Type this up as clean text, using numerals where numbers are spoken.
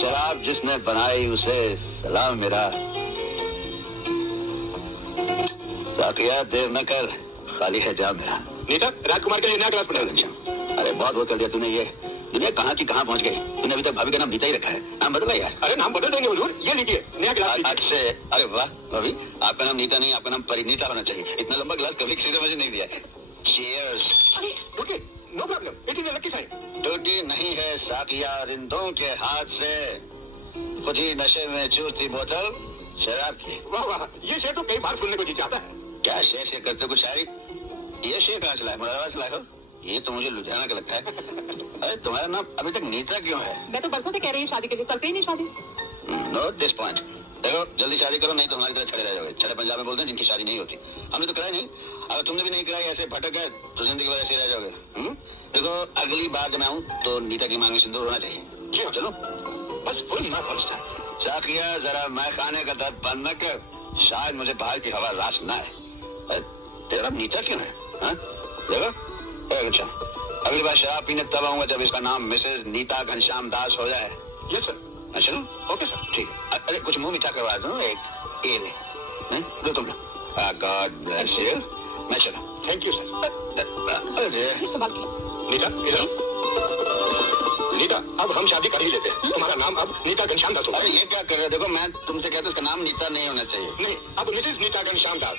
शराब जिसने बनाई उसे सलाम मेरा। साकिया देर न कर, खाली है जा मेरा। नीता, राजकुमार के लिए नया क्लास पढ़ा। अरे बहुत बहुत कर दिया तूने। ये दुनिया कहाँ की कहाँ पहुँच गई। तूने अभी तक भाभी का नाम नीता ही रखा है। नाम बदला यार। अरे नाम बदल देंगे हुजूर, ये लीजिए नया क्लास। अच्छे। अरे वाह भाभी, आपका नाम नीता नहीं, आपका नाम परिनीता होना चाहिए। इतना लंबा गिलास कभी किसी ने मुझे नहीं दिया है। Cheers। Okay, no problem, it is a lucky sign. टूटी नहीं है साकिया रिंदों के हाथ से, खुद ही नशे में चूरती बोतल शराब की। वाह वाह, ये शेर तो कई बार सुनने को जी चाहता है। क्या शेर शेर करते हो कुछ शायरी। ये शेर कहाँ चला है, मुरादाबाद चला हो। ये तो मुझे लुधियाना का लगता है। अरे तुम्हारा नाम अभी तक नीता क्यों है? मैं तो बरसों से कह रही हूँ शादी के लिए, करते ही नहीं शादी। Note this point. देखो जल्दी शादी करो, नहीं तो हमारी तरह छड़े रह जाओगे। छड़े पंजाब में बोलते हैं जिनकी शादी नहीं होती। हमने तो कराई नहीं। अगर तुमने भी नहीं कराई, ऐसे भटक गए तो जिंदगी भर ऐसे रह जाओगे। देखो अगली बार जब मैं आऊँ तो नीता की मांग में सिंदूर होना चाहिए। जी हाँ, चलो बस फुल मार फर्स्ट है। साकिया जरा मैं खाने का दर्द बंद न कर, शायद मुझे बाहर की हवा रास ना है। तेरा नाम नीता क्यों है? हाँ? देखो अच्छा, अगली बार शराब पीने तब आऊंगा जब इसका नाम मिसेज नीता घनश्याम दास हो जाए। Yes sir. अच्छा ओके सर। ठीक है। अरे कुछ मुंह मीठा करवा दो, एक ए ले दो तुम। God bless you. मैं चला। Thank you sir. अरे ये संभाल के। नीता इधर। नीता, अब हम शादी कर ही लेते हैं। तुम्हारा नाम अब नीता घनश्याम दास होगा। अरे ये क्या कर रहे हो? देखो मैं तुमसे कहता हूँ उसका नाम नीता नहीं होना चाहिए। नहीं, अब मिसेज नीता घनश्याम दास।